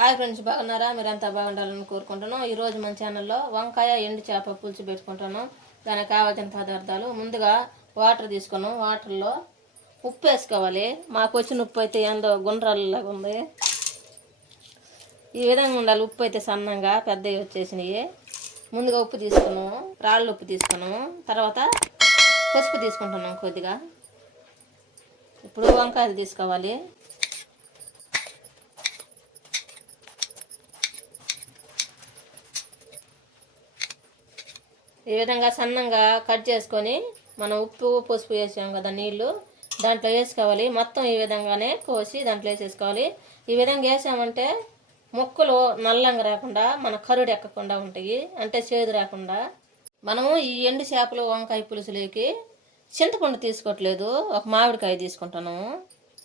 Hi friends బాగున్నారా? మీరంతా బాగుండాలని కోరుకుంటున్నాం ఈరోజు మన ఛానల్లో వంకాయ ఎండు చేప పులుసు పెట్టుకుంటున్నాం దానికి కావాల్సిన పదార్థాలు. ముందుగా వాటర్ తీసుకున్నాం. వాటర్లో ఉప్పు వేసుకోవాలి. మాకు వచ్చిన ఉప్పు అయితే ఏందో గుండ్రాలలాగా ఉంది. ఈ విధంగా ఉండాలి. ఉప్పు అయితే సన్నంగా పెద్దవి వచ్చేసినాయి. ముందుగా ఉప్పు తీసుకున్నాము రాళ్ళు ఉప్పు తీసుకున్నాము తర్వాత పసుపు తీసుకుంటున్నాం కొద్దిగా. ఇప్పుడు వంకాయలు తీసుకోవాలి. ఈ విధంగా సన్నంగా కట్ చేసుకొని మనం ఉప్పు పసుపు వేసాం కదా నీళ్ళు దాంట్లో వేసుకోవాలి. మొత్తం ఈ విధంగానే కోసి దాంట్లో వేసేసుకోవాలి. ఈ విధంగా వేసామంటే ముక్కలు నల్లంగా రాకుండా మన కరుడు ఎక్కకుండా ఉంటాయి. అంటే చేదు రాకుండా. మనము ఈ ఎండు చేపలు వంకాయ పులుసులోకి చింతపండు తీసుకోవట్లేదు. ఒక మామిడికాయ తీసుకుంటాను.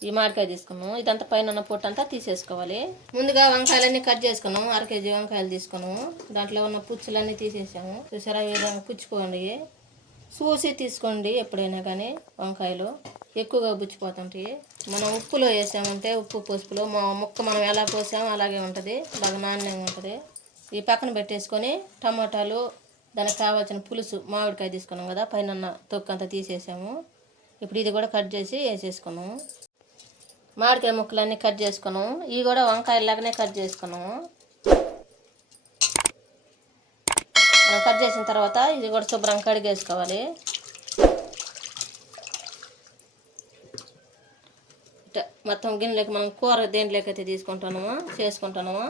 ఈ మామిడికాయ తీసుకున్నాము ఇదంతా పైన ఉన్న పొట్టు అంతా తీసేసుకోవాలి. ముందుగా వంకాయలన్నీ కట్ చేసుకున్నాము అర కేజీ వంకాయలు తీసుకున్నాము దాంట్లో ఉన్న పుచ్చులన్నీ తీసేసాము. చూసారా? ఈ విధంగా పుచ్చుకోండి. చూసి తీసుకోండి ఎప్పుడైనా కానీ వంకాయలు. ఎక్కువగా పుచ్చిపోతుంటాయి. మనం ఉప్పులో వేసామంటే ఉప్పు పసుపులో మా ముక్క మనం ఎలా పోసామో అలాగే ఉంటుంది. బాగా నాణ్యంగా ఉంటుంది. ఈ పక్కన పెట్టేసుకొని టమాటాలు దానికి కావాల్సిన పులుసు మామిడికాయ తీసుకున్నాం కదా పైన తొక్కు అంతా తీసేసాము. ఇప్పుడు ఇది కూడా కట్ చేసి వేసేసుకున్నాము మామిడికాయ ముక్కలన్నీ కట్ చేసుకున్నాము ఇవి కూడా వంకాయలాగానే కట్ చేసుకున్నాము మనం కట్ చేసిన తర్వాత ఇది కూడా శుభ్రం కడిగేసుకోవాలి. మొత్తం గిన్నెలోకి మనం కూర దేంట్లోకి అయితే తీసుకుంటున్నామో చేసుకుంటున్నామో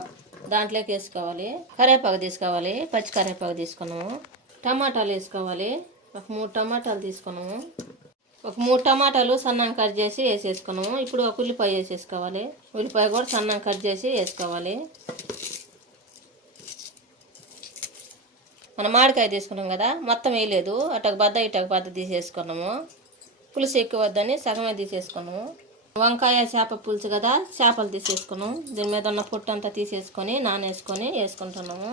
దాంట్లోకి వేసుకోవాలి. కరివేపాకు తీసుకోవాలి. పచ్చి కరివేపాకు తీసుకున్నాము. టమాటాలు వేసుకోవాలి. ఒక మూడు టమాటాలు తీసుకున్నాము. ఒక మూడు టమాటాలు సన్నం కట్ చేసి వేసేసుకున్నాము. ఇప్పుడు ఒక ఉల్లిపాయ వేసేసుకోవాలి. ఉల్లిపాయ కూడా సన్నం కట్ చేసి వేసుకోవాలి. మనం మామిడికాయ తీసుకున్నాం కదా మొత్తం వేయలేదు. అటకు బద్ద ఇటకు బద్ద తీసేసుకున్నాము. పులుసు ఎక్కువ వద్దని సగమే తీసేసుకున్నాము. వంకాయ చేప పులుసు కదా చేపలు తీసేసుకున్నాం. దీని మీద ఉన్న పొట్టు అంతా తీసేసుకొని నానేసుకొని వేసుకుంటున్నాము.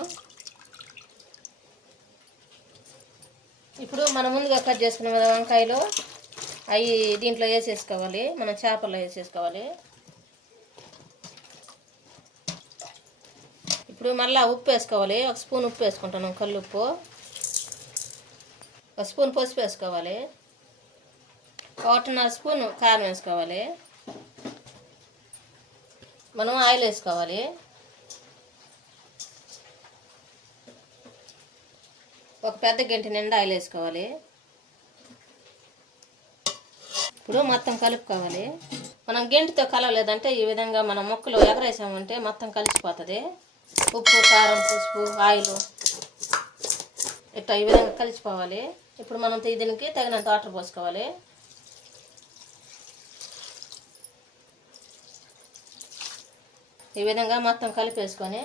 ఇప్పుడు మనం ముందుగా కట్ చేసుకున్నాం కదా వంకాయలు. అవి దీంట్లో వేసేసుకోవాలి మనం చేపల్లో వేసేసుకోవాలి. ఇప్పుడు మళ్ళీ ఉప్పు వేసుకోవాలి ఒక స్పూన్ ఉప్పు వేసుకుంటున్నాం కళ్ళు ఉప్పు ఒక స్పూన్ పసుపు వేసుకోవాలి. ఒకటిన్నర స్పూన్ కారం వేసుకోవాలి. మనం ఆయిల్ వేసుకోవాలి. ఒక పెద్ద గంట నిండా ఆయిల్ వేసుకోవాలి. ఇప్పుడు మొత్తం కలుపుకోవాలి. మనం గెంటితో కలవలేదంటే ఈ విధంగా మనం ముక్కలు ఎగరేసామంటే మొత్తం కలిసిపోతుంది. ఉప్పు కారం పసుపు ఆయిల్ ఇట్లా ఈ విధంగా కలిసిపోవాలి. ఇప్పుడు మనం దీనికి తగినంత వాటర్ పోసుకోవాలి. ఈ విధంగా మొత్తం కలిపేసుకొని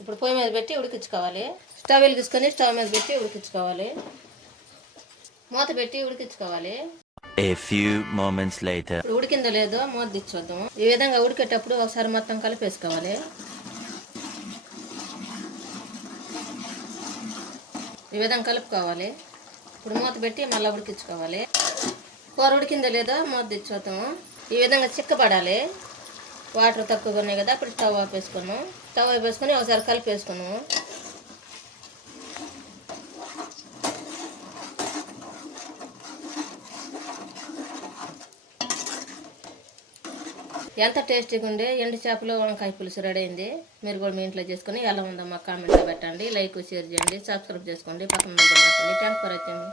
ఇప్పుడు పొయ్యి మీద పెట్టి ఉడికించుకోవాలి. స్టవ్ వెలిగించుకొని స్టవ్ మీద పెట్టి ఉడికించుకోవాలి. మూత పెట్టి ఉడికించుకోవాలి. A few moments later. ఇప్పుడు ఉడికిందో లేదో మూత దిచ్చొద్దాం ఈ విధంగా ఉడికేటప్పుడు ఒకసారి మొత్తం కలిపేసుకోవాలి. ఈ విధంగా కలుపుకోవాలి. ఇప్పుడు మూత పెట్టి మళ్ళీ ఉడికించుకోవాలి. కూర ఉడికిందో లేదో మూత తెచ్చుతాము ఈ విధంగా చిక్కబడాలి వాటర్ తక్కువగా ఉన్నాయి కదా అప్పుడు స్టవ్ ఆఫ్ స్టవ్ ఆపేసుకొని ఒకసారి కలిపేసుకున్నాము ఎంత టేస్టీగా ఉండే ఎండు చేపలు వంకాయ పులుసు రెడీ అయింది. మీరు కూడా మీ ఇంట్లో చేసుకుని ఎలా ఉందో మా కామెంట్లో పెట్టండి. లైక్ షేర్ చేయండి. సబ్స్క్రైబ్ చేసుకోండి. పక్కన పెట్టండి థ్యాంక్ ఫర్ వాచింగ్